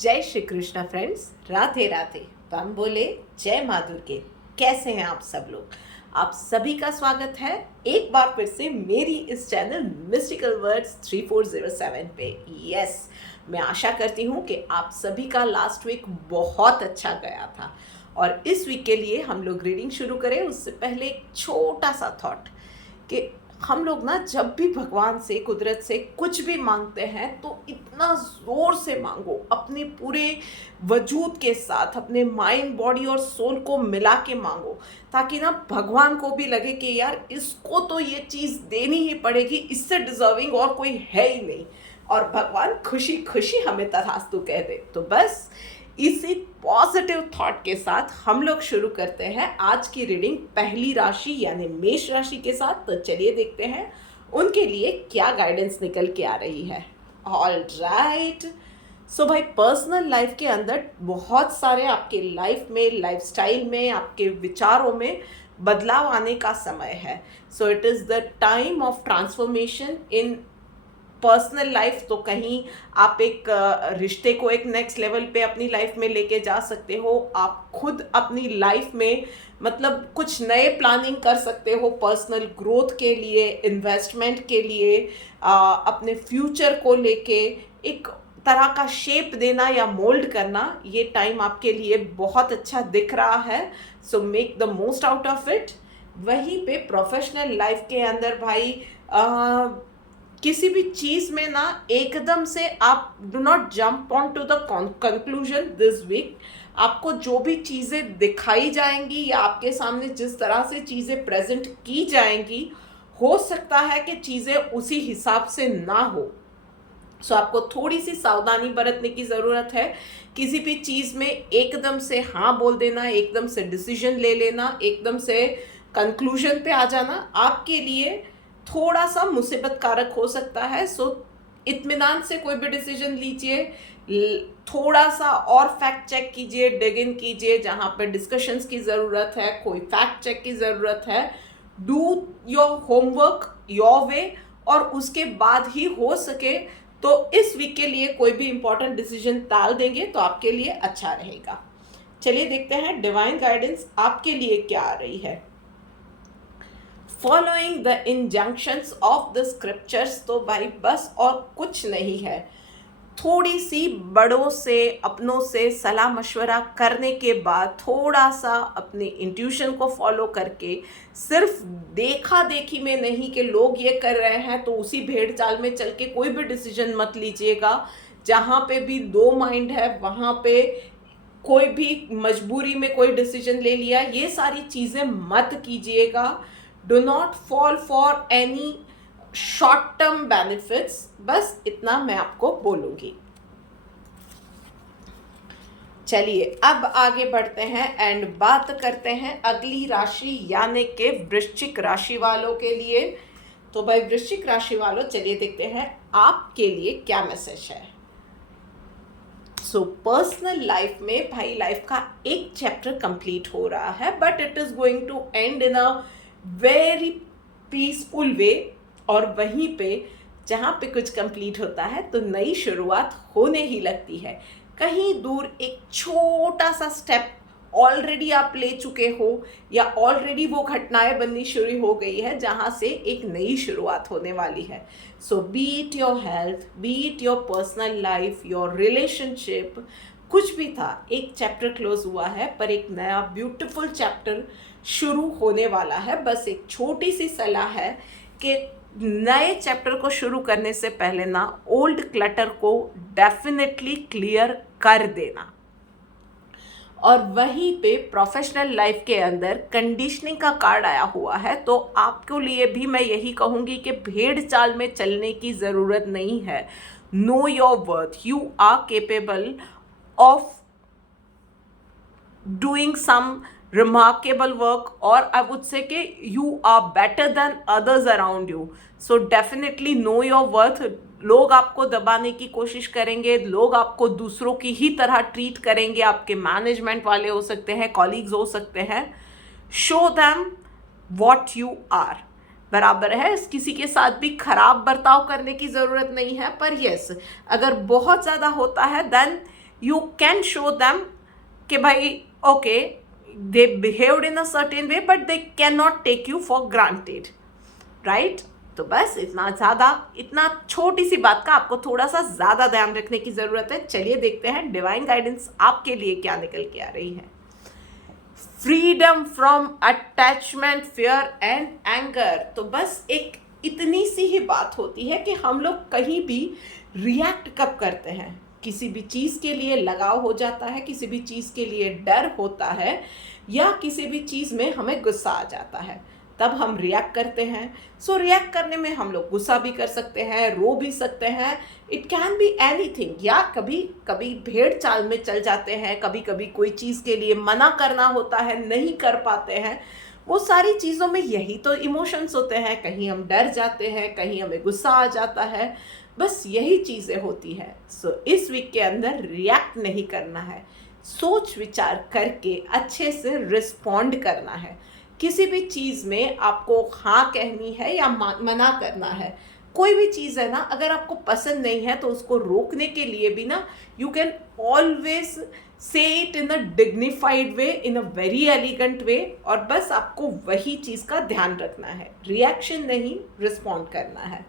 जय श्री कृष्ण फ्रेंड्स, राधे राधे। हम बोले जय माँ दुर्गे। कैसे हैं आप सब लोग? आप सभी का स्वागत है एक बार फिर से मेरी इस चैनल मिस्टिकल वर्ड्स 3407 पे। यस, मैं आशा करती हूँ कि आप सभी का लास्ट वीक बहुत अच्छा गया था और इस वीक के लिए हम लोग रीडिंग शुरू करें उससे पहले एक छोटा सा थॉट कि हम लोग ना जब भी भगवान से, कुदरत से कुछ भी मांगते हैं तो इतना ज़ोर से मांगो, अपने पूरे वजूद के साथ, अपने माइंड, बॉडी और सोल को मिला के मांगो, ताकि ना भगवान को भी लगे कि यार इसको तो ये चीज़ देनी ही पड़ेगी, इससे डिजर्विंग और कोई है ही नहीं। और भगवान खुशी खुशी हमें तथास्तु कह दे। तो बस इसी पॉजिटिव थॉट के साथ हम लोग शुरू करते हैं आज की रीडिंग पहली राशि यानी मेष राशि के साथ। तो चलिए देखते हैं उनके लिए क्या गाइडेंस निकल के आ रही है। ऑल राइट, सो भाई पर्सनल लाइफ के अंदर बहुत सारे आपके लाइफ में, लाइफस्टाइल में, आपके विचारों में बदलाव आने का समय है। So it is the time of transformation in personal life. तो कहीं आप एक रिश्ते को एक नेक्स्ट लेवल पे अपनी लाइफ में लेके जा सकते हो। आप खुद अपनी लाइफ में मतलब कुछ नए प्लानिंग कर सकते हो पर्सनल ग्रोथ के लिए, इन्वेस्टमेंट के लिए, अपने फ्यूचर को लेके एक तरह का शेप देना या मोल्ड करना। ये टाइम आपके लिए बहुत अच्छा दिख रहा है। So make the most out of it. वहीं पे प्रोफेशनल लाइफ के अंदर भाई किसी भी चीज़ में ना एकदम से आप do not jump on to the conclusion this week. आपको जो भी चीज़ें दिखाई जाएंगी या आपके सामने जिस तरह से चीज़ें प्रेजेंट की जाएंगी, हो सकता है कि चीज़ें उसी हिसाब से ना हो। सो आपको थोड़ी सी सावधानी बरतने की ज़रूरत है। किसी भी चीज़ में एकदम से हाँ बोल देना, एकदम से डिसीजन ले लेना, एकदम से कंक्लूजन पे आ जाना आपके लिए थोड़ा सा मुसीबत कारक हो सकता है। सो इत्मीनान से कोई भी डिसीजन लीजिए, थोड़ा सा और फैक्ट चेक कीजिए, डिग इन कीजिए जहाँ पे डिस्कशंस की ज़रूरत है, कोई फैक्ट चेक की ज़रूरत है। Do your homework your way, और उसके बाद ही हो सके तो इस वीक के लिए कोई भी इंपॉर्टेंट डिसीजन टाल देंगे तो आपके लिए अच्छा रहेगा। चलिए देखते हैं डिवाइन गाइडेंस आपके लिए क्या आ रही है। Following the injunctions of the scriptures. तो भाई बस और कुछ नहीं है, थोड़ी सी बड़ों से, अपनों से सलाह मशवरा करने के बाद थोड़ा सा अपने इंट्यूशन को फॉलो करके, सिर्फ देखा देखी में नहीं कि लोग ये कर रहे हैं तो उसी भेड़ चाल में चल के कोई भी डिसीजन मत लीजिएगा। जहाँ पे भी दो माइंड है वहाँ पे कोई भी मजबूरी में कोई डिसीजन ले लिया, ये सारी चीज़ें मत कीजिएगा। Do not fall for any short term benefits. बस इतना मैं आपको बोलूंगी। चलिए अब आगे बढ़ते हैं एंड बात करते हैं अगली राशि यानी के वृश्चिक राशि वालों के लिए। तो भाई वृश्चिक राशि वालों, चलिए देखते हैं आपके लिए क्या मैसेज है। सो पर्सनल लाइफ में भाई लाइफ का एक चैप्टर कंप्लीट हो रहा है, but it is going to end in a very peaceful way. और वहीं पे जहाँ पे कुछ कंप्लीट होता है तो नई शुरुआत होने ही लगती है। कहीं दूर एक छोटा सा स्टेप ऑलरेडी आप ले चुके हो या ऑलरेडी वो घटनाएं बननी शुरू हो गई है जहाँ से एक नई शुरुआत होने वाली है। So be it your health, be it your personal life, your relationship, कुछ भी था, एक चैप्टर क्लोज हुआ है पर एक नया ब्यूटीफुल चैप्टर शुरू होने वाला है। बस एक छोटी सी सलाह है कि नए चैप्टर को शुरू करने से पहले ना ओल्ड क्लटर को डेफिनेटली क्लियर कर देना। और वहीं पे प्रोफेशनल लाइफ के अंदर कंडीशनिंग का कार्ड आया हुआ है, तो आपके लिए भी मैं यही कहूँगी कि भेड़ चाल में चलने की ज़रूरत नहीं है। Know your worth, you are capable of doing some remarkable work, or I would say कि you are better than others around you. So definitely know your worth. लोग आपको दबाने की कोशिश करेंगे, लोग आपको दूसरों की ही तरह ट्रीट करेंगे, आपके मैनेजमेंट वाले हो सकते हैं, कॉलीग्स हो सकते हैं। Show them what you are. बराबर है, किसी के साथ भी खराब बर्ताव करने की ज़रूरत नहीं है, पर यस अगर बहुत ज़्यादा होता है then you can show them कि भाई okay they behaved in a certain way but they can not take you for granted, right. तो बस इतना छोटी सी बात का आपको थोड़ा सा ज़्यादा ध्यान रखने की ज़रूरत है। चलिए देखते हैं डिवाइन गाइडेंस आपके लिए क्या निकल के आ रही है। Freedom from attachment, fear and anger. तो बस एक इतनी सी ही बात होती है कि हम लोग कहीं भी रिएक्ट कब करते हैं, किसी भी चीज़ के लिए लगाव हो जाता है, किसी भी चीज़ के लिए डर होता है, या किसी भी चीज़ में हमें गुस्सा आ जाता है, तब हम रिएक्ट करते हैं। सो रिएक्ट करने में हम लोग गुस्सा भी कर सकते हैं, रो भी सकते हैं, इट कैन बी एनीथिंग, या कभी कभी भेड़ चाल में चल जाते हैं, कभी कभी कोई चीज़ के लिए मना करना होता है, नहीं कर पाते हैं। वो सारी चीज़ों में यही तो इमोशंस होते हैं, कहीं हम डर जाते हैं, कहीं हमें गुस्सा आ जाता है, बस यही चीज़ें होती है। सो इस वीक के अंदर रिएक्ट नहीं करना है, सोच विचार करके अच्छे से रिस्पॉन्ड करना है। किसी भी चीज़ में आपको हाँ कहनी है या मना करना है। कोई भी चीज़ है ना, अगर आपको पसंद नहीं है तो उसको रोकने के लिए भी ना, you can always say it in a dignified way, in a very elegant way, और बस आपको वही चीज़ का ध्यान रखना है, रिएक्शन नहीं, रिस्पॉन्ड करना है।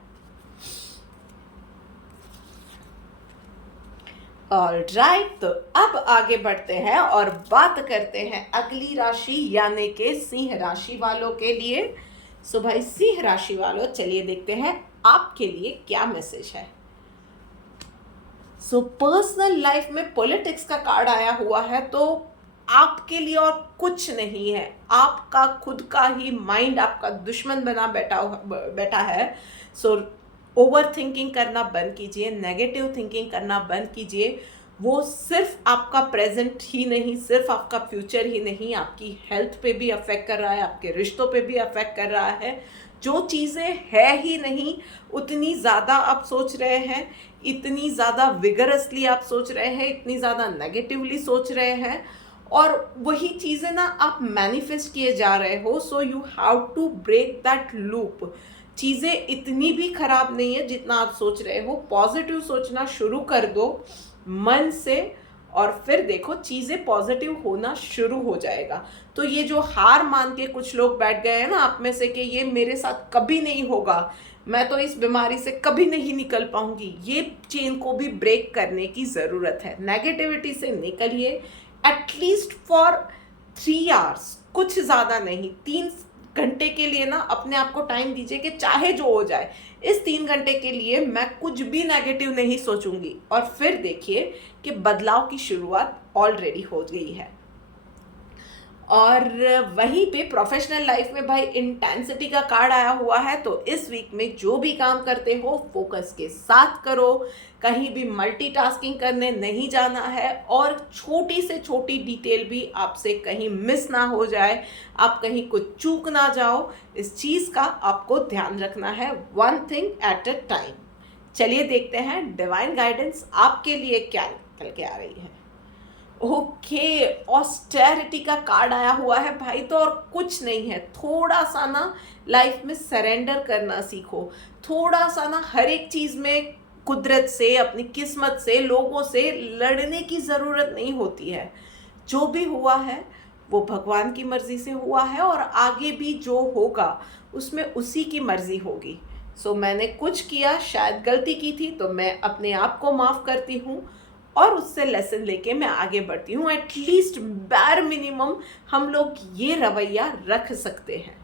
ऑलराइट, तो अब आगे बढ़ते हैं और बात करते हैं अगली राशि यानी कि सिंह राशि वालों के लिए। सो भाई सिंह राशि वालों, चलिए देखते हैं आपके लिए क्या मैसेज है। सो पर्सनल लाइफ में पॉलिटिक्स का कार्ड आया हुआ है, तो आपके लिए और कुछ नहीं है, आपका खुद का ही माइंड आपका दुश्मन बना बैठा है। सो ओवर थिंकिंग करना बंद कीजिए, नेगेटिव थिंकिंग करना बंद कीजिए। वो सिर्फ आपका प्रेजेंट ही नहीं, सिर्फ आपका फ्यूचर ही नहीं, आपकी हेल्थ पे भी अफेक्ट कर रहा है, आपके रिश्तों पे भी अफेक्ट कर रहा है। जो चीज़ें है ही नहीं उतनी ज़्यादा आप सोच रहे हैं, इतनी ज़्यादा विगरसली आप सोच रहे हैं, इतनी ज़्यादा नेगेटिवली सोच रहे हैं, और वही चीज़ें ना आप मैनिफेस्ट किए जा रहे हो। So you have to break that loop. चीज़ें इतनी भी खराब नहीं है जितना आप सोच रहे हो। पॉजिटिव सोचना शुरू कर दो मन से, और फिर देखो चीज़ें पॉजिटिव होना शुरू हो जाएगा। तो ये जो हार मान के कुछ लोग बैठ गए हैं ना आप में से कि ये मेरे साथ कभी नहीं होगा, मैं तो इस बीमारी से कभी नहीं निकल पाऊंगी, ये चेन को भी ब्रेक करने की ज़रूरत है। नेगेटिविटी से निकलिए, एटलीस्ट फॉर 3 आवर्स, कुछ ज़्यादा नहीं, 3 घंटे के लिए ना अपने आप को टाइम दीजिए कि चाहे जो हो जाए, इस 3 घंटे के लिए मैं कुछ भी नेगेटिव नहीं सोचूंगी, और फिर देखिए कि बदलाव की शुरुआत ऑलरेडी हो गई है। और वहीं पे प्रोफेशनल लाइफ में भाई इंटेंसिटी का कार्ड आया हुआ है, तो इस वीक में जो भी काम करते हो फोकस के साथ करो, कहीं भी मल्टीटास्किंग करने नहीं जाना है, और छोटी से छोटी डिटेल भी आपसे कहीं मिस ना हो जाए, आप कहीं कुछ चूक ना जाओ, इस चीज़ का आपको ध्यान रखना है, one thing at a time. चलिए देखते हैं डिवाइन गाइडेंस आपके लिए क्या निकल के आ रही है। ओके, ऑस्टेरिटी का कार्ड आया हुआ है भाई, तो और कुछ नहीं है, थोड़ा सा ना लाइफ में सरेंडर करना सीखो, थोड़ा सा ना हर एक चीज़ में कुदरत से, अपनी किस्मत से, लोगों से लड़ने की ज़रूरत नहीं होती है। जो भी हुआ है वो भगवान की मर्ज़ी से हुआ है, और आगे भी जो होगा उसमें उसी की मर्ज़ी होगी। सो मैंने कुछ किया, शायद गलती की थी, तो मैं अपने आप को माफ़ करती हूँ और उससे लेसन लेके मैं आगे बढ़ती हूँ। एटलीस्ट बैर मिनिमम हम लोग ये रवैया रख सकते हैं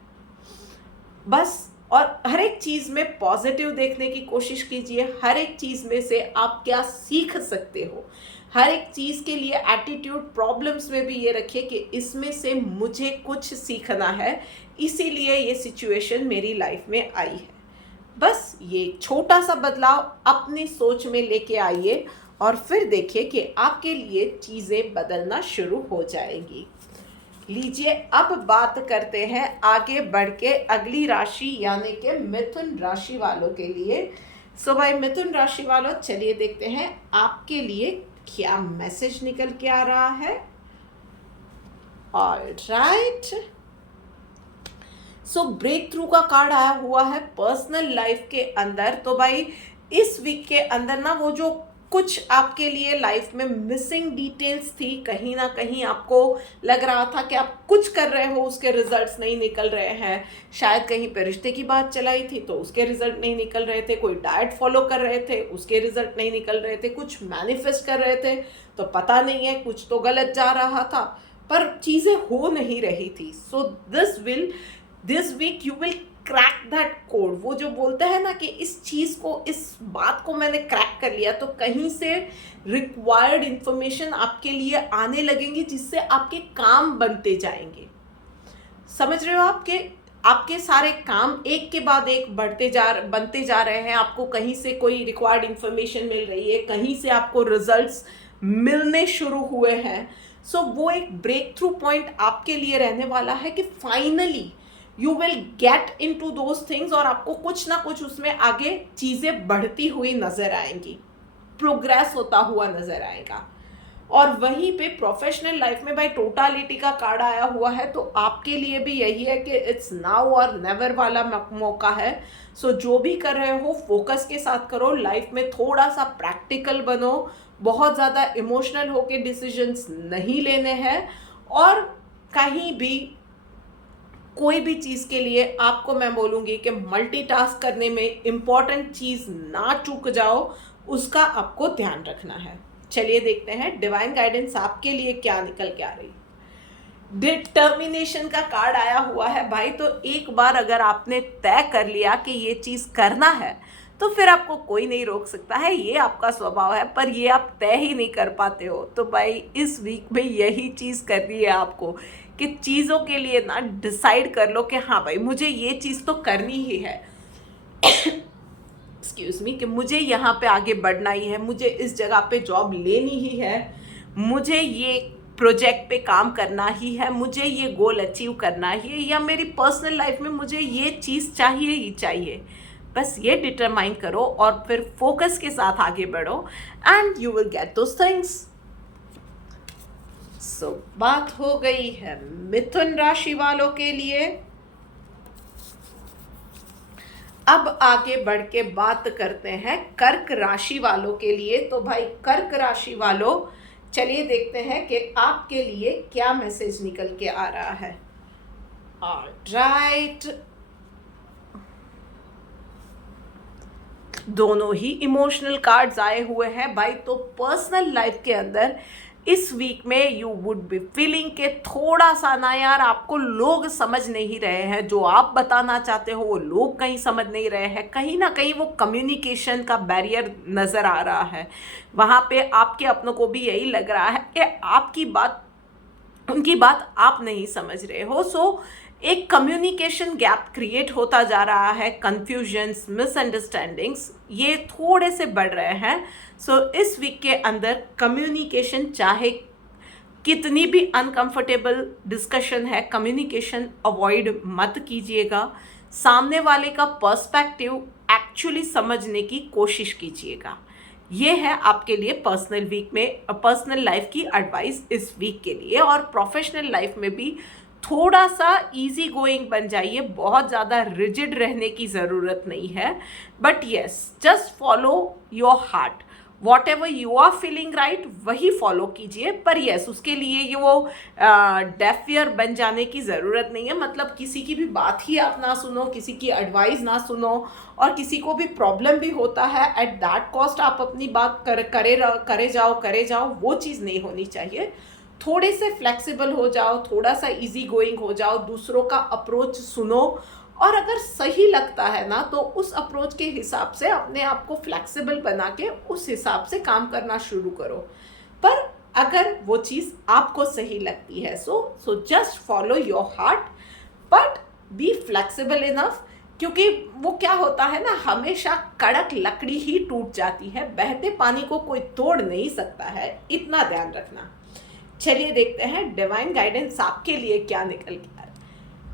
बस। और हर एक चीज़ में पॉजिटिव देखने की कोशिश कीजिए, हर एक चीज़ में से आप क्या सीख सकते हो, हर एक चीज़ के लिए एटीट्यूड, प्रॉब्लम्स में भी ये रखिए कि इसमें से मुझे कुछ सीखना है, इसीलिए ये सिचुएशन मेरी लाइफ में आई है। बस ये छोटा सा बदलाव अपनी सोच में लेके आइए, और फिर देखिए कि आपके लिए चीज़ें बदलना शुरू हो जाएंगी। लीजिए अब बात करते हैं आगे बढ़ के अगली राशि यानी कि मिथुन राशि वालों के लिए। सो भाई मिथुन राशि वालों, चलिए देखते हैं आपके लिए क्या मैसेज निकल के आ रहा है। ऑलराइट, सो ब्रेक थ्रू का कार्ड आया हुआ है पर्सनल लाइफ के अंदर। तो भाई इस वीक के अंदर ना वो जो कुछ आपके लिए लाइफ में मिसिंग डिटेल्स थी, कहीं ना कहीं आपको लग रहा था कि आप कुछ कर रहे हो, उसके रिजल्ट्स नहीं निकल रहे हैं। शायद कहीं पे रिश्ते की बात चलाई थी तो उसके रिजल्ट नहीं निकल रहे थे, कोई डाइट फॉलो कर रहे थे उसके रिजल्ट नहीं निकल रहे थे, कुछ मैनिफेस्ट कर रहे थे तो पता नहीं है कुछ तो गलत जा रहा था, पर चीज़ें हो नहीं रही थी। So this week you will crack that code. वो जो बोलते हैं ना कि इस चीज़ को, इस बात को मैंने क्रैक कर लिया, तो कहीं से रिक्वायर्ड इंफॉर्मेशन आपके लिए आने लगेंगी जिससे आपके काम बनते जाएंगे। समझ रहे हो? आपके सारे काम एक के बाद एक बनते जा रहे हैं। आपको कहीं से कोई रिक्वायर्ड इंफॉर्मेशन मिल रही है, कहीं से आपको रिजल्ट्स मिलने शुरू हुए हैं। सो वो एक ब्रेक थ्रू पॉइंट आपके लिए रहने वाला है कि finally you will get into those things, और आपको कुछ ना कुछ उसमें आगे चीज़ें बढ़ती हुई नजर आएंगी, प्रोग्रेस होता हुआ नजर आएगा। और वहीं पे प्रोफेशनल लाइफ में भाई टोटालिटी का कार्ड आया हुआ है, तो आपके लिए भी यही है कि इट्स नाउ और नेवर वाला मौका है। सो जो भी कर रहे हो फोकस के साथ करो, लाइफ में थोड़ा सा प्रैक्टिकल बनो, बहुत ज़्यादा इमोशनल होके डिसीजंस नहीं लेने हैं, और कहीं भी कोई भी चीज़ के लिए आपको मैं बोलूँगी कि मल्टीटास्क करने में इम्पॉर्टेंट चीज़ ना चूक जाओ, उसका आपको ध्यान रखना है। चलिए देखते हैं डिवाइन गाइडेंस आपके लिए क्या निकल के आ रही। डिटर्मिनेशन का कार्ड आया हुआ है भाई। तो एक बार अगर आपने तय कर लिया कि ये चीज़ करना है तो फिर आपको कोई नहीं रोक सकता है, ये आपका स्वभाव है, पर ये आप तय ही नहीं कर पाते हो। तो भाई इस वीक में यही चीज़ करनी है आपको कि चीज़ों के लिए ना डिसाइड कर लो कि हाँ भाई मुझे ये चीज़ तो करनी ही है, एक्सक्यूज मी, कि मुझे यहाँ पे आगे बढ़ना ही है, मुझे इस जगह पे जॉब लेनी ही है, मुझे ये प्रोजेक्ट पे काम करना ही है, मुझे ये गोल अचीव करना ही है, या मेरी पर्सनल लाइफ में मुझे ये चीज़ चाहिए ही चाहिए। बस ये डिटरमाइन करो और फिर फोकस के साथ आगे बढ़ो and you will get those things. So बात हो गई है मिथुन राशि वालों के लिए। अब आगे बढ़ के बात करते हैं कर्क राशि वालों के लिए। तो भाई कर्क राशि वालों, चलिए देखते हैं कि आपके लिए क्या मैसेज निकल के आ रहा है। ऑलराइट, दोनों ही इमोशनल कार्ड्स आए हुए हैं भाई। तो पर्सनल लाइफ के अंदर इस वीक में यू वुड बी फीलिंग के थोड़ा सा ना यार आपको लोग समझ नहीं रहे हैं, जो आप बताना चाहते हो वो लोग कहीं समझ नहीं रहे हैं, कहीं ना कहीं वो कम्युनिकेशन का बैरियर नज़र आ रहा है। वहाँ पे आपके अपनों को भी यही लग रहा है कि आपकी बात, उनकी बात आप नहीं समझ रहे हो। सो एक कम्युनिकेशन गैप क्रिएट होता जा रहा है, कन्फ्यूजन्स, मिसअंडरस्टैंडिंग्स ये थोड़े से बढ़ रहे हैं। सो इस वीक के अंदर कम्युनिकेशन, चाहे कितनी भी अनकंफर्टेबल डिस्कशन है, कम्युनिकेशन अवॉइड मत कीजिएगा। सामने वाले का पर्सपेक्टिव एक्चुअली समझने की कोशिश कीजिएगा। ये है आपके लिए पर्सनल वीक में, पर्सनल लाइफ की एडवाइस इस वीक के लिए। और प्रोफेशनल लाइफ में भी थोड़ा सा इजी गोइंग बन जाइए, बहुत ज़्यादा रिजिड रहने की ज़रूरत नहीं है, but yes just follow your heart, whatever you are feeling right वही फॉलो कीजिए। पर येस उसके लिए ये वो डेफ ईयर बन जाने की ज़रूरत नहीं है। मतलब किसी की भी बात ही आप ना सुनो, किसी की एडवाइस ना सुनो, और किसी को भी प्रॉब्लम भी होता है एट दैट कॉस्ट आप अपनी बात करे जाओ, वो चीज़ नहीं होनी चाहिए। थोड़े से फ्लेक्सिबल हो जाओ, थोड़ा सा इजी गोइंग हो जाओ, दूसरों का अप्रोच सुनो, और अगर सही लगता है ना तो उस अप्रोच के हिसाब से अपने आप को फ्लेक्सिबल बना के उस हिसाब से काम करना शुरू करो। पर अगर वो चीज़ आपको सही लगती है so just follow your heart, but be flexible enough, क्योंकि वो क्या होता है ना, हमेशा कड़क लकड़ी ही टूट जाती है, बहते पानी को कोई तोड़ नहीं सकता है, इतना ध्यान रखना। चलिए देखते हैं डिवाइन गाइडेंस आपके लिए क्या निकल के आ रहा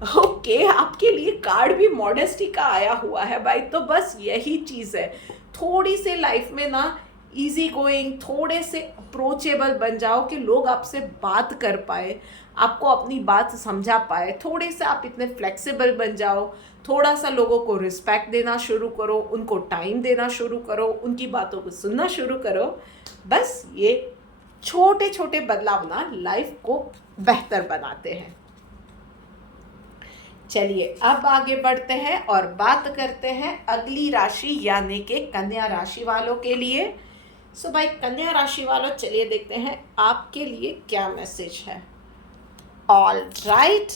है। ओके, आपके लिए कार्ड भी मॉडेस्टी का आया हुआ है भाई। तो बस यही चीज़ है, थोड़ी सी लाइफ में ना इजी गोइंग, थोड़े से अप्रोचेबल बन जाओ कि लोग आपसे बात कर पाए, आपको अपनी बात समझा पाए। थोड़े से आप इतने फ्लेक्सिबल बन जाओ, थोड़ा सा लोगों को रिस्पेक्ट देना शुरू करो, उनको टाइम देना शुरू करो, उनकी बातों को सुनना शुरू करो। बस ये छोटे छोटे बदलाव ना लाइफ को बेहतर बनाते हैं। चलिए अब आगे बढ़ते हैं और बात करते हैं अगली राशि यानी कि कन्या राशि वालों के लिए। सो भाई कन्या राशि वालों, चलिए देखते हैं आपके लिए क्या मैसेज है। All right,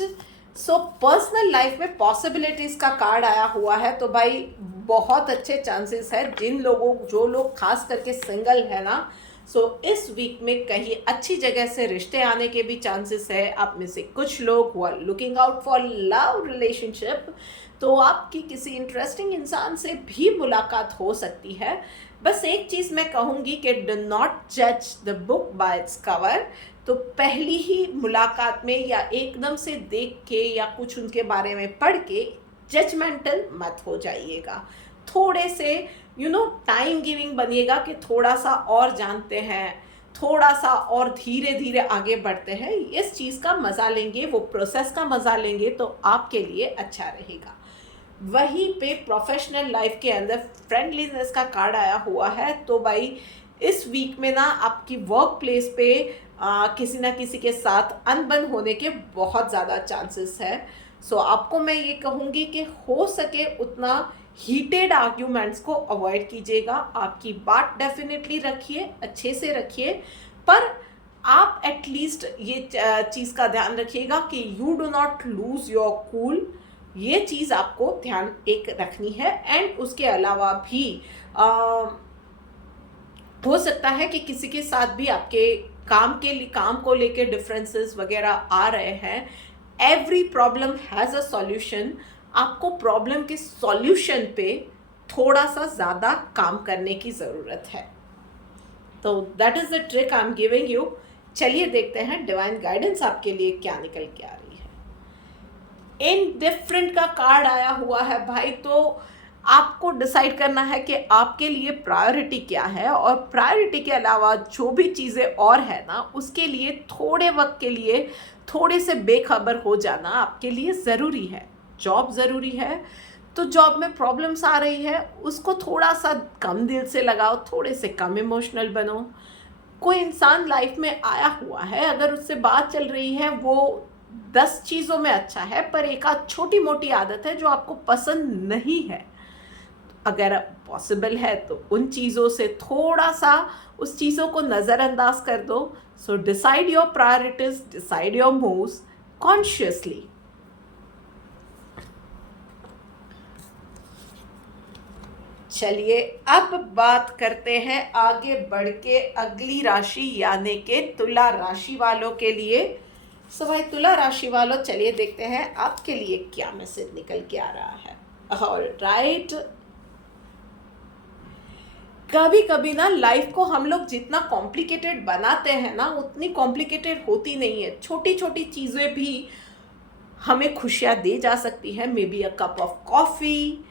so personal life में पॉसिबिलिटीज का कार्ड आया हुआ है। तो भाई बहुत अच्छे चांसेस है जो लोग खास करके सिंगल है ना, सो इस वीक में कहीं अच्छी जगह से रिश्ते आने के भी चांसेस है। आप में से कुछ लोग who are looking out for love relationship, तो आपकी किसी इंटरेस्टिंग इंसान से भी मुलाकात हो सकती है। बस एक चीज़ मैं कहूँगी कि डू नॉट जज the book by its cover. तो पहली ही मुलाकात में या एकदम से देख के या कुछ उनके बारे में पढ़ के जजमेंटल मत हो जाइएगा। थोड़े से टाइम गिविंग बनिएगा कि थोड़ा सा और जानते हैं, थोड़ा सा और धीरे धीरे आगे बढ़ते हैं। इस चीज़ का मज़ा लेंगे, वो प्रोसेस का मज़ा लेंगे तो आपके लिए अच्छा रहेगा। वहीं पे प्रोफेशनल लाइफ के अंदर फ्रेंडलीनेस का कार्ड आया हुआ है। तो भाई इस वीक में ना आपकी वर्क प्लेस पे किसी ना किसी के साथ अनबन होने के बहुत ज़्यादा चांसेस है। सो आपको मैं ये कहूँगी कि हो सके उतना हीटेड आर्ग्यूमेंट्स को अवॉइड कीजिएगा। आपकी बात डेफिनेटली रखिए, अच्छे से रखिए, पर आप एटलीस्ट ये चीज़ का ध्यान रखिएगा कि you do not lose your cool. ये चीज़ आपको ध्यान एक रखनी है। एंड उसके अलावा भी हो सकता है कि किसी के साथ भी आपके काम को लेके डिफरेंसेस वगैरह आ रहे हैं। Every problem has a solution. आपको प्रॉब्लम के सॉल्यूशन पे थोड़ा सा ज़्यादा काम करने की ज़रूरत है। तो that is the trick I am giving you. चलिए देखते हैं डिवाइन गाइडेंस आपके लिए क्या निकल के आ रही है। इनडिफरेंट का कार्ड आया हुआ है भाई। तो आपको डिसाइड करना है कि आपके लिए प्रायोरिटी क्या है, और प्रायोरिटी के अलावा जो भी चीज़ें और है ना, उसके लिए थोड़े वक्त के लिए थोड़े से बेखबर हो जाना आपके लिए ज़रूरी है। जॉब ज़रूरी है, तो जॉब में प्रॉब्लम्स आ रही है, उसको थोड़ा सा कम दिल से लगाओ, थोड़े से कम इमोशनल बनो। कोई इंसान लाइफ में आया हुआ है, अगर उससे बात चल रही है, वो 10 चीज़ों में अच्छा है, पर एक आध छोटी मोटी आदत है जो आपको पसंद नहीं है। अगर पॉसिबल है तो उन चीज़ों से थोड़ा सा उस चीज़ों को नज़रअंदाज कर दो। So decide your priorities, decide your moves consciously. चलिए अब बात करते हैं आगे बढ़ के अगली राशि यानी कि तुला राशि वालों के लिए। सो भाई तुला राशि वालों, चलिए देखते हैं आपके लिए क्या मैसेज निकल के आ रहा है। ऑलराइट, कभी कभी ना लाइफ को हम लोग जितना कॉम्प्लिकेटेड बनाते हैं ना, उतनी कॉम्प्लिकेटेड होती नहीं है। छोटी छोटी चीज़ें भी हमें खुशियाँ दे जा सकती है। Maybe a cup of coffee,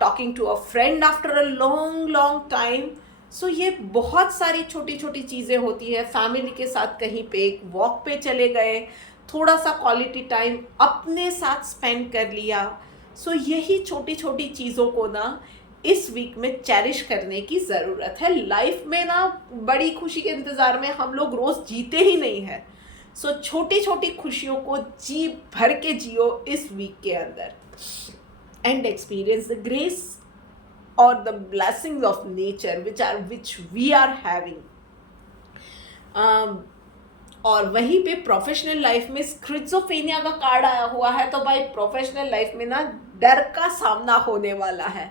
talking to a friend after a long long time. So ये बहुत सारी छोटी छोटी चीज़ें होती है। फैमिली के साथ कहीं पे एक वॉक पे चले गए, थोड़ा सा क्वालिटी टाइम अपने साथ स्पेंड कर लिया। सो यही छोटी छोटी चीज़ों को ना इस वीक में चेरिश करने की ज़रूरत है। लाइफ में ना बड़ी खुशी के इंतज़ार में हम लोग रोज़ जीते ही नहीं हैं। सो छोटी छोटी खुशियों को जी भर के जियो इस वीक के अंदर, एंड एक्सपीरियंस द ग्रेस और the blessings of nature which we are having. और वहीं पे प्रोफेशनल लाइफ में स्किज़ोफ्रेनिया का कार्ड आया हुआ है। तो भाई प्रोफेशनल लाइफ में ना डर का सामना होने वाला है।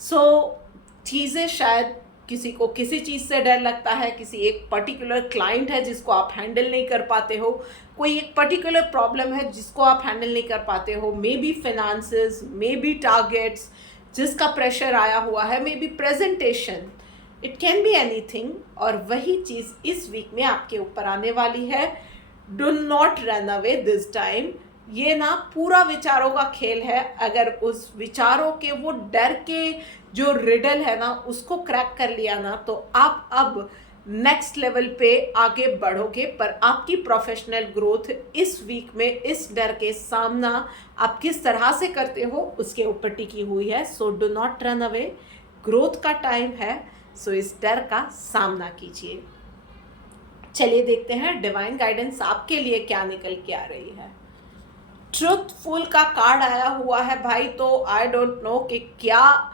सो चीज़ें शायद किसी को किसी चीज़ से डर लगता है, किसी एक पर्टिकुलर क्लाइंट है जिसको आप हैंडल नहीं कर पाते हो, कोई एक पर्टिकुलर प्रॉब्लम है जिसको आप हैंडल नहीं कर पाते हो, maybe finances, maybe targets जिसका प्रेशर आया हुआ है, maybe presentation, it can be anything. और वही चीज़ इस वीक में आपके ऊपर आने वाली है। Do not run away this time. ये ना पूरा विचारों का खेल है। अगर उस विचारों के वो डर के जो रिडल है ना उसको क्रैक कर लिया ना, तो आप अब नेक्स्ट लेवल पे आगे बढ़ोगे। पर आपकी प्रोफेशनल ग्रोथ इस वीक में इस डर के सामना आप किस तरह से करते हो उसके ऊपर टिकी हुई है। So do not run away, growth का टाइम है, सो इस डर का सामना कीजिए। चलिए देखते हैं डिवाइन गाइडेंस आपके लिए क्या निकल के आ रही है। ट्रुथफुल का कार्ड आया हुआ है भाई, तो आई डोंट नो कि क्या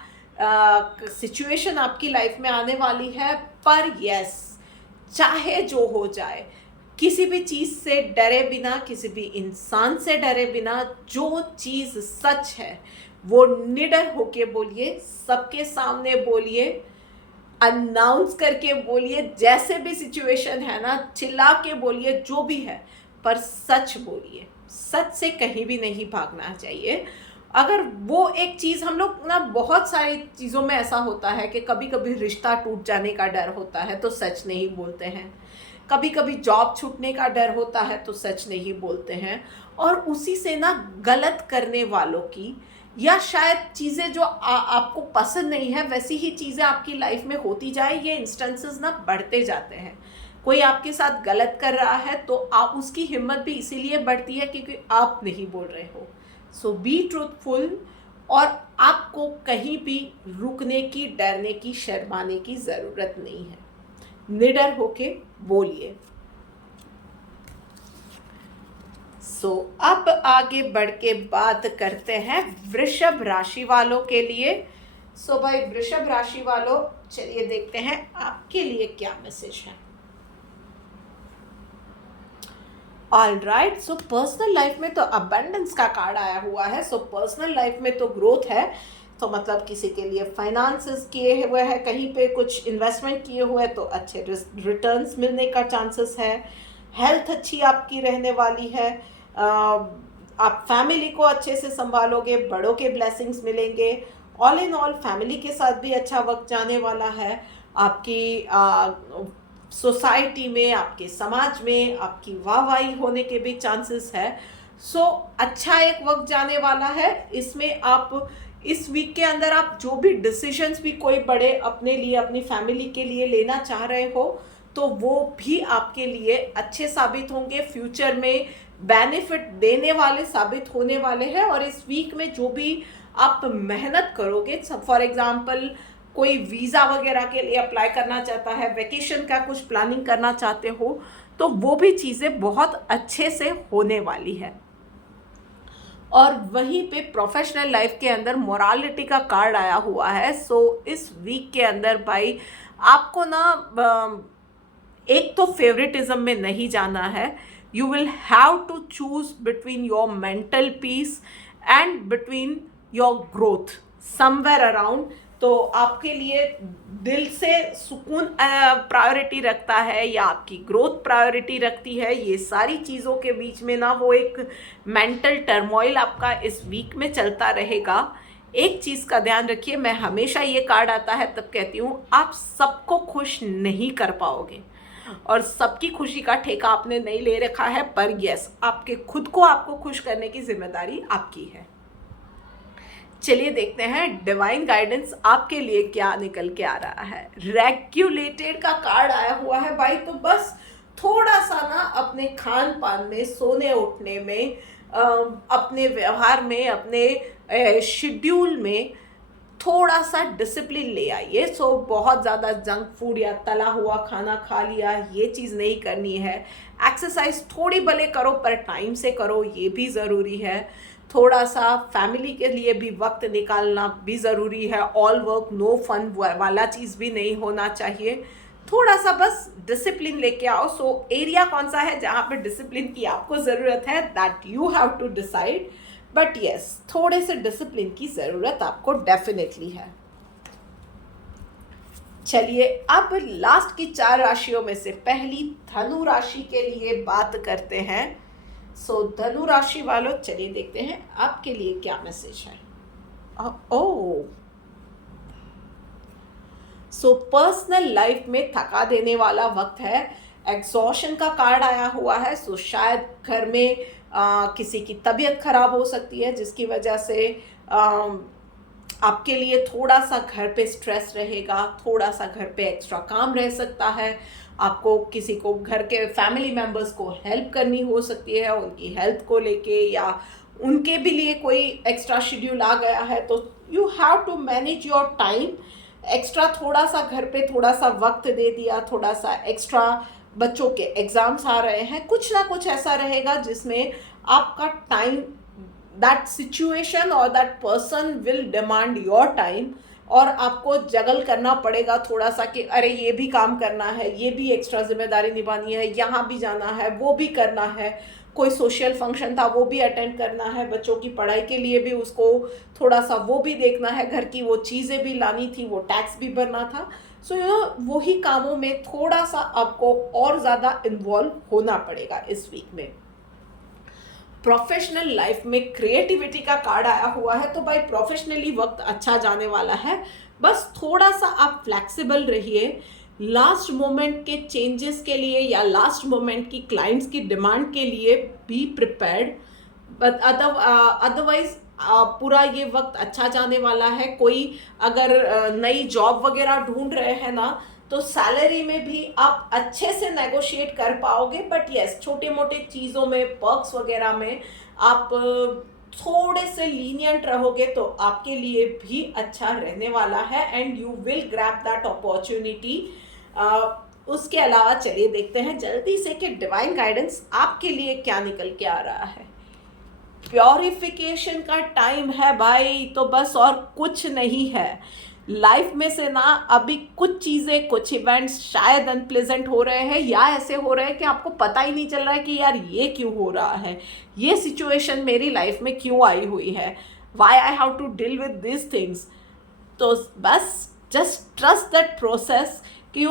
सिचुएशन आपकी लाइफ में आने वाली है, पर यस, चाहे जो हो जाए, किसी भी चीज़ से डरे बिना, किसी भी इंसान से डरे बिना, जो चीज़ सच है वो निडर होके बोलिए, सबके सामने बोलिए, अनाउंस करके बोलिए, जैसे भी सिचुएशन है ना चिल्ला के बोलिए, जो भी है, पर सच बोलिए। सच से कहीं भी नहीं भागना चाहिए। अगर वो एक चीज़, हम लोग ना बहुत सारी चीज़ों में ऐसा होता है कि कभी कभी रिश्ता टूट जाने का डर होता है तो सच नहीं बोलते हैं, कभी कभी जॉब छूटने का डर होता है तो सच नहीं बोलते हैं, और उसी से ना गलत करने वालों की, या शायद चीज़ें जो आपको पसंद नहीं है वैसी ही चीज़ें आपकी लाइफ में होती जाए, ये इंस्टेंसेस ना बढ़ते जाते हैं। कोई आपके साथ गलत कर रहा है तो आप, उसकी हिम्मत भी इसीलिए बढ़ती है क्योंकि आप नहीं बोल रहे हो। सो बी ट्रूथफुल, और आपको कहीं भी रुकने की, डरने की, शर्माने की ज़रूरत नहीं है। निडर होके बोलिए। अब आगे बढ़ के बात करते हैं वृषभ राशि वालों के लिए। भाई वृषभ राशि वालों, चलिए देखते हैं आपके लिए क्या मैसेज है। All right, so personal life में तो अबंडेंस का कार्ड आया हुआ है। सो पर्सनल लाइफ में तो ग्रोथ है, तो मतलब किसी के लिए फाइनेंसेस किए हुए हैं, कहीं पे कुछ इन्वेस्टमेंट किए हुए हैं तो अच्छे रिटर्न्स मिलने का चांसेस है। हेल्थ अच्छी आपकी रहने वाली है। आप फैमिली को अच्छे से संभालोगे, बड़ों के ब्लेसिंग्स मिलेंगे। ऑल इन ऑल फैमिली के साथ भी अच्छा वक्त जाने वाला है। आपकी सोसाइटी में, आपके समाज में आपकी वाहवाही होने के भी चांसेस है। अच्छा एक वक्त जाने वाला है। इसमें आप इस वीक के अंदर आप जो भी डिसीजंस भी कोई बड़े अपने लिए, अपनी फैमिली के लिए लेना चाह रहे हो तो वो भी आपके लिए अच्छे साबित होंगे, फ्यूचर में बेनिफिट देने वाले साबित होने वाले हैं। और इस वीक में जो भी आप मेहनत करोगे, फॉर एग्जांपल कोई वीज़ा वगैरह के लिए अप्लाई करना चाहता है, वेकेशन का कुछ प्लानिंग करना चाहते हो, तो वो भी चीज़ें बहुत अच्छे से होने वाली है। और वहीं पे प्रोफेशनल लाइफ के अंदर मोरालिटी का कार्ड आया हुआ है। इस वीक के अंदर भाई आपको ना एक तो फेवरेटिज्म में नहीं जाना है। You will have to choose between your mental peace and between your growth somewhere around. तो आपके लिए दिल से सुकून प्रायोरिटी रखता है या आपकी ग्रोथ प्रायोरिटी रखती है, ये सारी चीज़ों के बीच में ना वो एक मेंटल टर्मोइल आपका इस वीक में चलता रहेगा। एक चीज़ का ध्यान रखिए, मैं हमेशा ये कार्ड आता है तब कहती हूँ, आप सबको खुश नहीं कर पाओगे और सबकी खुशी का ठेका आपने नहीं ले रखा है, पर यस, आपके खुद को आपको खुश करने की जिम्मेदारी आपकी है। चलिए देखते हैं डिवाइन गाइडेंस आपके लिए क्या निकल के आ रहा है। रेगुलेटेड का कार्ड आया हुआ है भाई, तो बस थोड़ा सा ना अपने खान पान में, सोने उठने में, अपने व्यवहार में, अपने शेड्यूल में थोड़ा सा डिसिप्लिन ले आइए। बहुत ज़्यादा जंक फूड या तला हुआ खाना खा लिया, ये चीज़ नहीं करनी है। एक्सरसाइज थोड़ी भले करो पर टाइम से करो, ये भी ज़रूरी है। थोड़ा सा फैमिली के लिए भी वक्त निकालना भी ज़रूरी है। ऑल वर्क नो फन वाला चीज़ भी नहीं होना चाहिए। थोड़ा सा बस डिसिप्लिन लेके आओ। एरिया कौन सा है जहाँ पे डिसिप्लिन की आपको ज़रूरत है, that you have to decide, but yes, थोड़े से डिसिप्लिन की ज़रूरत आपको डेफिनेटली है। चलिए अब लास्ट की 4 राशियों में से पहली धनु राशि के लिए बात करते हैं। धनु राशि वालों, चलिए देखते हैं आपके लिए क्या मैसेज है। पर्सनल लाइफ में थका देने वाला वक्त है। एग्जॉशन का कार्ड आया हुआ है। शायद घर में किसी की तबीयत खराब हो सकती है जिसकी वजह से आपके लिए थोड़ा सा घर पे स्ट्रेस रहेगा, थोड़ा सा घर पे एक्स्ट्रा काम रह सकता है, आपको किसी को घर के फैमिली मेम्बर्स को हेल्प करनी हो सकती है उनकी हेल्थ को लेके, या उनके भी लिए कोई एक्स्ट्रा शेड्यूल आ गया है, तो you have to manage your time. Extra थोड़ा सा घर पे थोड़ा सा वक्त दे दिया, थोड़ा सा एक्स्ट्रा, बच्चों के एग्ज़ाम्स आ रहे हैं, कुछ ना कुछ ऐसा रहेगा जिसमें आपका टाइम, दैट सिचुएशन और that person will demand your time, और आपको जगल करना पड़ेगा थोड़ा सा कि अरे ये भी काम करना है, ये भी एक्स्ट्रा जिम्मेदारी निभानी है, यहाँ भी जाना है, वो भी करना है, कोई सोशल फंक्शन था वो भी अटेंड करना है, बच्चों की पढ़ाई के लिए भी उसको थोड़ा सा वो भी देखना है, घर की वो चीज़ें भी लानी थी, वो टैक्स भी भरना था। सो यू नो वही कामों में थोड़ा सा आपको और ज़्यादा इन्वॉल्व होना पड़ेगा इस वीक में। प्रोफेशनल लाइफ में क्रिएटिविटी का कार्ड आया हुआ है, तो भाई प्रोफेशनली वक्त अच्छा जाने वाला है, बस थोड़ा सा आप फ्लैक्सिबल रहिए। लास्ट मोमेंट के चेंजेस के लिए या लास्ट मोमेंट की क्लाइंट्स की डिमांड के लिए बी प्रिपेयर्ड, बट अदरवाइज पूरा ये वक्त अच्छा जाने वाला है। कोई अगर नई जॉब वगैरह ढूंढ रहे हैं ना, तो सैलरी में भी आप अच्छे से नेगोशिएट कर पाओगे, बट यस छोटे मोटे चीज़ों में, पर्क्स वगैरह में आप थोड़े से लीनियंट रहोगे तो आपके लिए भी अच्छा रहने वाला है, and you will grab that opportunity. उसके अलावा चलिए देखते हैं जल्दी से कि डिवाइन गाइडेंस आपके लिए क्या निकल के आ रहा है। प्योरिफिकेशन का टाइम है भाई, तो बस और कुछ नहीं है। लाइफ में से ना अभी कुछ चीज़ें, कुछ इवेंट्स शायद अनप्लेजेंट हो रहे हैं, या ऐसे हो रहे हैं कि आपको पता ही नहीं चल रहा है कि यार ये क्यों हो रहा है, ये सिचुएशन मेरी लाइफ में क्यों आई हुई है, why I have to deal with this things. तो बस जस्ट ट्रस्ट दैट प्रोसेस कि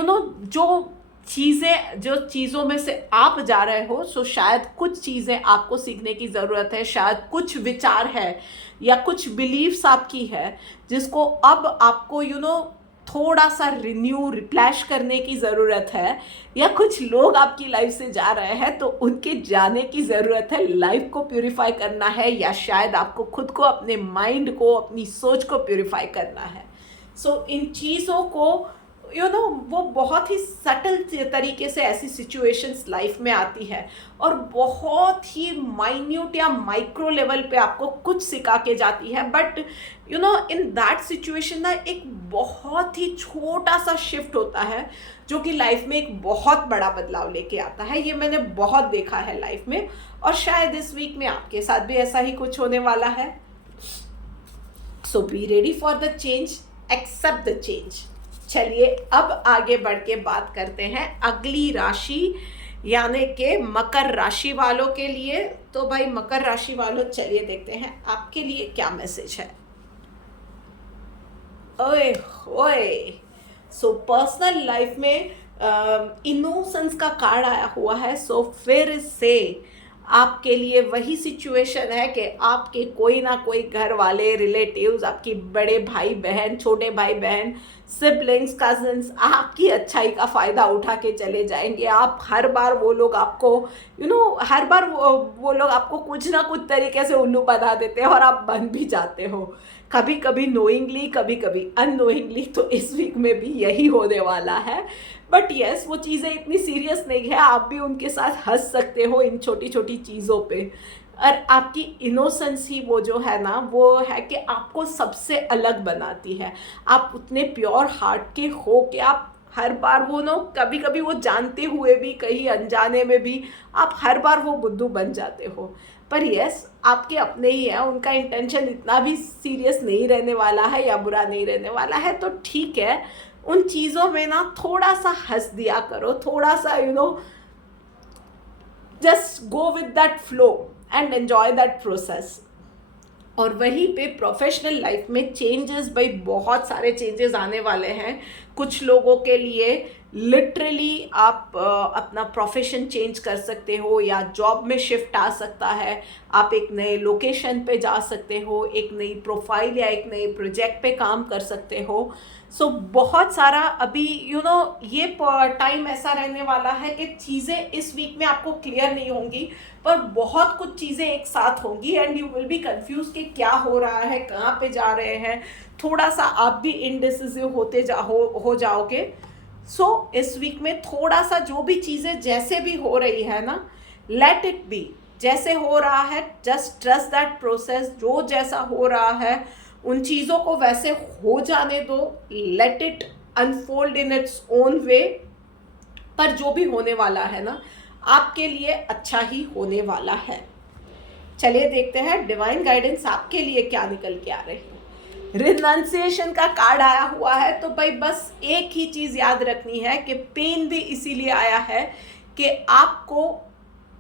जो चीज़ों में से आप जा रहे हो, सो शायद कुछ चीज़ें आपको सीखने की ज़रूरत है, शायद कुछ विचार है या कुछ बिलीव्स आपकी है जिसको अब आपको थोड़ा सा रिन्यू रिप्लेश करने की ज़रूरत है, या कुछ लोग आपकी लाइफ से जा रहे हैं तो उनके जाने की ज़रूरत है, लाइफ को प्यूरिफाई करना है, या शायद आपको खुद को, अपने माइंड को, अपनी सोच को प्यूरिफाई करना है। सो इन चीज़ों को वो बहुत ही सटल तरीके से ऐसी सिचुएशंस लाइफ में आती है, और बहुत ही माइन्यूट या माइक्रो लेवल पे आपको कुछ सिखा के जाती है, बट इन दैट सिचुएशन ना एक बहुत ही छोटा सा शिफ्ट होता है जो कि लाइफ में एक बहुत बड़ा बदलाव लेके आता है। ये मैंने बहुत देखा है लाइफ में, और शायद इस वीक में आपके साथ भी ऐसा ही कुछ होने वाला है। So be ready for the change, accept the change. चलिए अब आगे बढ़ के बात करते हैं अगली राशि यानी कि मकर राशि वालों के लिए। तो भाई मकर राशि वालों, चलिए देखते हैं आपके लिए क्या मैसेज है। ओए होए, सो पर्सनल लाइफ में इनोसेंस का कार्ड आया हुआ है। सो फिर से आपके लिए वही सिचुएशन है कि आपके कोई ना कोई घर वाले, रिलेटिव्स, आपकी बड़े भाई बहन, छोटे भाई बहन, सिबलिंग्स, कजन्स आपकी अच्छाई का फ़ायदा उठा के चले जाएंगे। आप हर बार वो लोग आपको हर बार वो लोग आपको कुछ ना कुछ तरीके से उल्लू बना देते हैं, और आप बन भी जाते हो, कभी कभी नोइंगली, कभी कभी अननोइंगली। तो इस वीक में भी यही होने वाला है, बट यस वो चीज़ें इतनी सीरियस नहीं है, आप भी उनके साथ हंस सकते हो इन छोटी छोटी चीज़ों पे। और आपकी इनोसेंस ही वो जो है ना, वो है कि आपको सबसे अलग बनाती है। आप उतने प्योर हार्ट के हो कि आप हर बार कभी कभी वो जानते हुए भी, कहीं अनजाने में भी आप हर बार वो बुद्धू बन जाते हो। पर यस आपके अपने ही हैं, उनका इंटेंशन इतना भी सीरियस नहीं रहने वाला है या बुरा नहीं रहने वाला है, तो ठीक है। उन चीज़ों में ना थोड़ा सा हंस दिया करो, थोड़ा सा just go with that flow and enjoy that process. और वहीं पे प्रोफेशनल लाइफ में चेंजेस, भाई बहुत सारे चेंजेस आने वाले हैं। कुछ लोगों के लिए लिटरली आप अपना प्रोफेशन चेंज कर सकते हो या जॉब में शिफ्ट आ सकता है, आप एक नए लोकेशन पे जा सकते हो, एक नई प्रोफाइल या एक नए प्रोजेक्ट पे काम कर सकते हो। सो बहुत सारा अभी ये टाइम ऐसा रहने वाला है कि चीज़ें इस वीक में आपको क्लियर नहीं होंगी, पर बहुत कुछ चीज़ें एक साथ होंगी and you will be confuse कि क्या हो रहा है, कहाँ पे जा रहे हैं। थोड़ा सा आप भी इनडिसिसिव हो जाओगे। इस वीक में थोड़ा सा जो भी चीज़ें जैसे भी हो रही है ना, लेट इट बी। जैसे हो रहा है जस्ट ट्रस्ट दैट प्रोसेस। जो जैसा हो रहा है उन चीज़ों को वैसे हो जाने दो, let it unfold in its own way. पर जो भी होने वाला है ना, आपके लिए अच्छा ही होने वाला है। चलिए देखते हैं डिवाइन गाइडेंस आपके लिए क्या निकल के आ रही है। रिनंसिएशन का कार्ड आया हुआ है, तो भाई बस एक ही चीज़ याद रखनी है कि पेन भी इसीलिए आया है कि आपको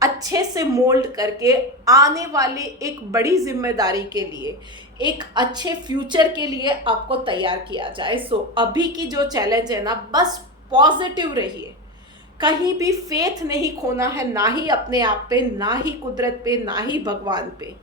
अच्छे से मोल्ड करके आने वाले एक बड़ी जिम्मेदारी के लिए, एक अच्छे फ्यूचर के लिए आपको तैयार किया जाए। अभी की जो चैलेंज है ना, बस पॉजिटिव रहिए, कहीं भी फेथ नहीं खोना है, ना ही अपने आप पे, ना ही कुदरत पे, ना ही भगवान पे।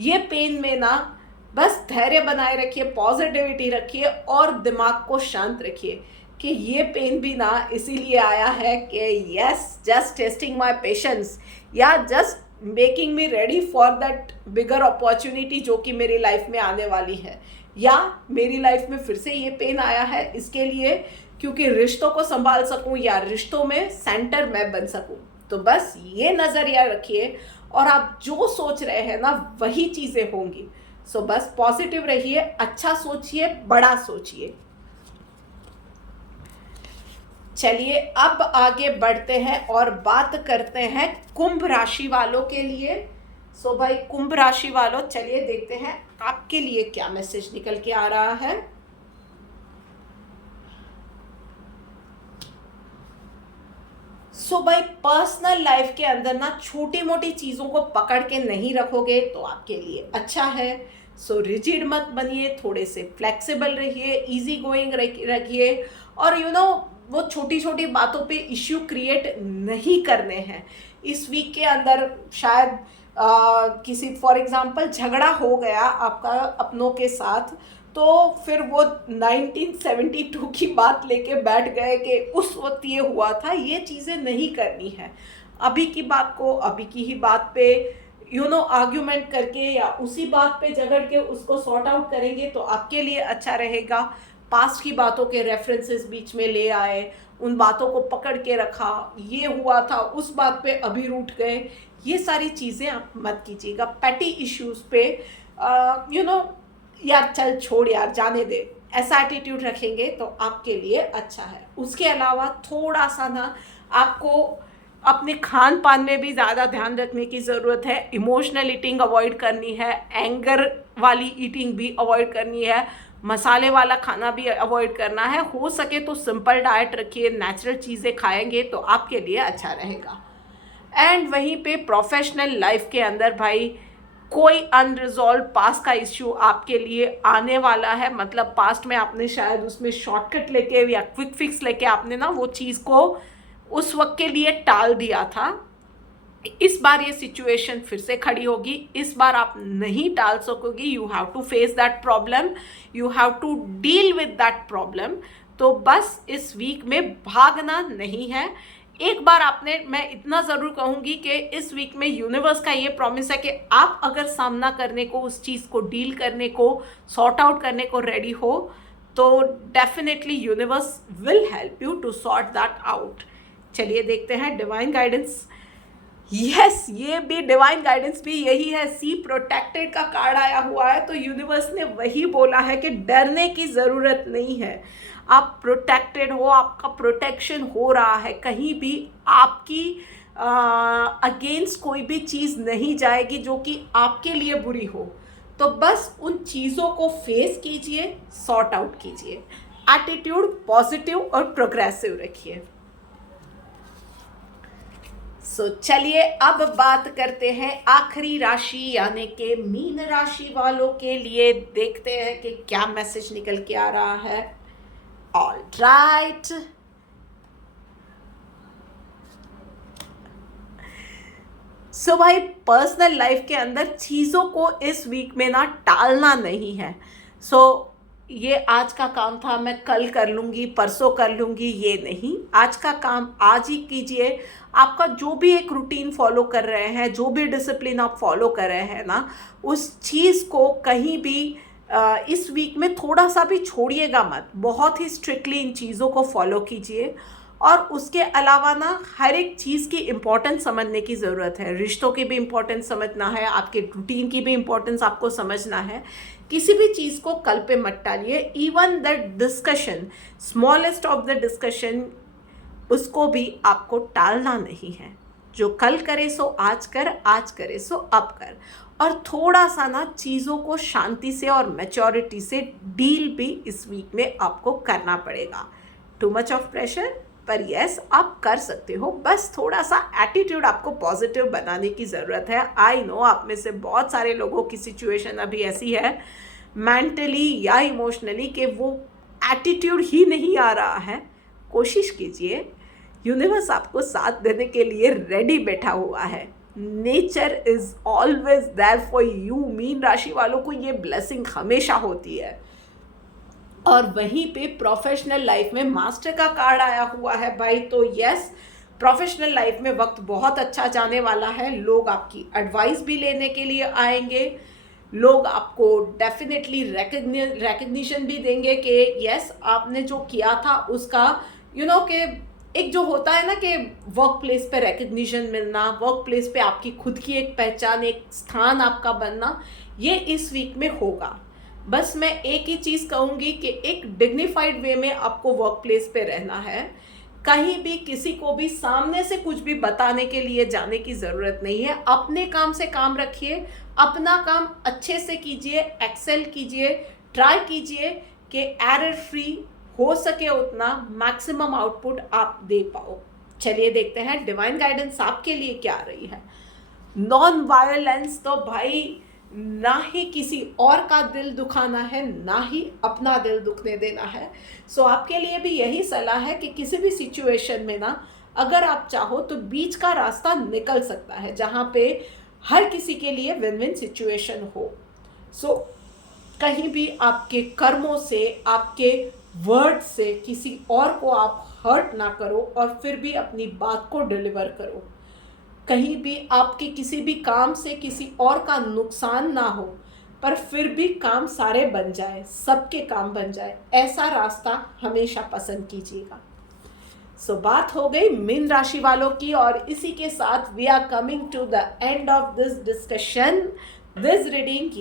ये पेन में ना बस धैर्य बनाए रखिए, पॉजिटिविटी रखिए और दिमाग को शांत रखिए कि ये पेन भी ना इसीलिए आया है कि yes, just testing my patience या just making me ready for that bigger opportunity जो कि मेरी लाइफ में आने वाली है, या मेरी लाइफ में फिर से ये पेन आया है इसके लिए क्योंकि रिश्तों को संभाल सकूं या रिश्तों में सेंटर मैं बन सकूं। तो बस ये नज़रिया रखिए और आप जो सोच रहे हैं ना वही चीज़ें होंगी। बस पॉजिटिव रहिए, अच्छा सोचिए, बड़ा सोचिए। चलिए अब आगे बढ़ते हैं और बात करते हैं कुंभ राशि वालों के लिए। भाई कुंभ राशि वालों, चलिए देखते हैं आपके लिए क्या मैसेज निकल के आ रहा है। भाई पर्सनल लाइफ के अंदर ना छोटी मोटी चीज़ों को पकड़ के नहीं रखोगे तो आपके लिए अच्छा है। रिजिड मत बनिए, थोड़े से फ्लेक्सिबल रहिए, इजी गोइंग रखिए और वो छोटी छोटी बातों पे इश्यू क्रिएट नहीं करने हैं इस वीक के अंदर। शायद किसी फॉर एग्जांपल झगड़ा हो गया आपका अपनों के साथ, तो फिर वो 1972 की बात लेके बैठ गए कि उस वक्त ये हुआ था। ये चीज़ें नहीं करनी है। अभी की बात को अभी की ही बात पे आर्ग्यूमेंट करके या उसी बात पे झगड़ के उसको सॉर्ट आउट करेंगे तो आपके लिए अच्छा रहेगा। पास्ट की बातों के रेफरेंसेस बीच में ले आए, उन बातों को पकड़ के रखा, ये हुआ था उस बात पे अभी रूठ गए, ये सारी चीज़ें आप मत कीजिएगा। पेटी इश्यूज पे यार चल छोड़ यार जाने दे, ऐसा एटीट्यूड रखेंगे तो आपके लिए अच्छा है। उसके अलावा थोड़ा सा ना आपको अपने खान पान में भी ज़्यादा ध्यान रखने की ज़रूरत है। इमोशनल ईटिंग अवॉइड करनी है, एंगर वाली ईटिंग भी अवॉइड करनी है, मसाले वाला खाना भी अवॉइड करना है। हो सके तो सिंपल डाइट रखिए, नेचुरल चीज़ें खाएंगे तो आपके लिए अच्छा रहेगा। एंड वहीं पे प्रोफेशनल लाइफ के अंदर भाई कोई अनरिजॉल्व पास्ट का इश्यू आपके लिए आने वाला है। मतलब पास्ट में आपने शायद उसमें शॉर्टकट लेके या क्विक फिक्स लेके आपने ना वो चीज़ को उस वक्त के लिए टाल दिया था। इस बार ये सिचुएशन फिर से खड़ी होगी, इस बार आप नहीं टाल सकोगे। You have to face that problem, you have to deal with that problem. तो बस इस वीक में भागना नहीं है। एक बार मैं इतना ज़रूर कहूँगी कि इस वीक में यूनिवर्स का ये प्रॉमिस है कि आप अगर सामना करने को, उस चीज़ को डील करने को, सॉर्ट आउट करने को रेडी हो तो definitely universe will help you to sort that out. चलिए देखते हैं डिवाइन गाइडेंस। यस, ये भी डिवाइन गाइडेंस भी यही है। सी प्रोटेक्टेड का कार्ड आया हुआ है, तो यूनिवर्स ने वही बोला है कि डरने की ज़रूरत नहीं है। आप प्रोटेक्टेड हो, आपका प्रोटेक्शन हो रहा है, कहीं भी आपकी अगेंस्ट कोई भी चीज़ नहीं जाएगी जो कि आपके लिए बुरी हो। तो बस उन चीज़ों को फेस कीजिए, सॉर्ट आउट कीजिए, एटीट्यूड पॉजिटिव और प्रोग्रेसिव रखिए। चलिए अब बात करते हैं आखिरी राशि यानी कि मीन राशि वालों के लिए। देखते हैं कि क्या मैसेज निकल के आ रहा है। ऑल राइट, सो भाई पर्सनल लाइफ के अंदर चीज़ों को इस वीक में ना टालना नहीं है। ये आज का काम था, मैं कल कर लूँगी, परसों कर लूँगी, ये नहीं। आज का काम आज ही कीजिए। आपका जो भी एक रूटीन फॉलो कर रहे हैं, जो भी डिसिप्लिन आप फॉलो कर रहे हैं ना, उस चीज़ को कहीं भी इस वीक में थोड़ा सा भी छोड़िएगा मत। बहुत ही स्ट्रिक्टली इन चीज़ों को फॉलो कीजिए। और उसके अलावा ना हर एक चीज़ की इम्पोर्टेंस समझने की ज़रूरत है। रिश्तों की भी इम्पोर्टेंस समझना है, आपके रूटीन की भी इम्पोर्टेंस आपको समझना है। किसी भी चीज़ को कल पे मत टालिए। Even the discussion, smallest of the discussion, उसको भी आपको टालना नहीं है। जो कल करे सो आज कर, आज करे सो अब कर। और थोड़ा सा ना चीज़ों को शांति से और मैच्योरिटी से डील भी इस वीक में आपको करना पड़ेगा। टू मच ऑफ प्रेशर, पर यस आप कर सकते हो। बस थोड़ा सा एटीट्यूड आपको पॉजिटिव बनाने की ज़रूरत है। आई नो आप में से बहुत सारे लोगों की सिचुएशन अभी ऐसी है मेंटली या इमोशनली कि वो एटीट्यूड ही नहीं आ रहा है। कोशिश कीजिए, यूनिवर्स आपको साथ देने के लिए रेडी बैठा हुआ है। Nature is always there for you. मीन राशि वालों को ये ब्लेसिंग हमेशा होती है। और वहीं पे प्रोफेशनल लाइफ में मास्टर का कार्ड आया हुआ है भाई। तो यस, प्रोफेशनल लाइफ में वक्त बहुत अच्छा जाने वाला है। लोग आपकी एडवाइस भी लेने के लिए आएंगे। लोग आपको डेफिनेटली रिकग्निशन भी देंगे कि यस आपने जो किया था उसका कि एक जो होता है ना कि वर्क प्लेस पे रिकग्निशन मिलना, वर्क प्लेस पे आपकी खुद की एक पहचान, एक स्थान आपका बनना, ये इस वीक में होगा। बस मैं एक ही चीज़ कहूँगी कि एक डिग्निफाइड वे में आपको वर्क प्लेस पे रहना है। कहीं भी किसी को भी सामने से कुछ भी बताने के लिए जाने की ज़रूरत नहीं है। अपने काम से काम रखिए, अपना काम अच्छे से कीजिए, एक्सेल कीजिए, ट्राई कीजिए कि एरर फ्री हो सके उतना मैक्सिमम आउटपुट आप दे पाओ। चलिए देखते हैं डिवाइन गाइडेंस आपके लिए क्या आ रही है। नॉन वायलेंस, तो भाई ना ही किसी और का दिल दुखाना है, ना ही अपना दिल दुखने देना है। आपके लिए भी यही सलाह है कि किसी भी सिचुएशन में ना अगर आप चाहो तो बीच का रास्ता निकल सकता है, जहाँ पे हर किसी के लिए विन विन सिचुएशन हो। कहीं भी आपके कर्मों से, आपके वर्ड से किसी और को आप हर्ट ना करो और फिर भी अपनी बात को डिलीवर करो। कहीं भी आपके किसी भी काम से किसी और का नुकसान ना हो, पर फिर भी काम सारे बन जाए, सबके काम बन जाए, ऐसा रास्ता हमेशा पसंद कीजिएगा। बात हो गई मीन राशि वालों की, और इसी के साथ we are coming to the end of this discussion, this reading.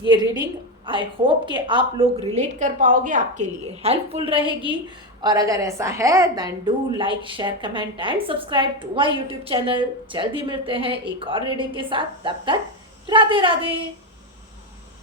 ये रीडिंग आई होप कि आप लोग रिलेट कर पाओगे, आपके लिए हेल्पफुल रहेगी। और अगर ऐसा है then do like, share, comment and subscribe to my YouTube channel. जल्दी मिलते हैं एक और रीडिंग के साथ, तब तक राधे राधे।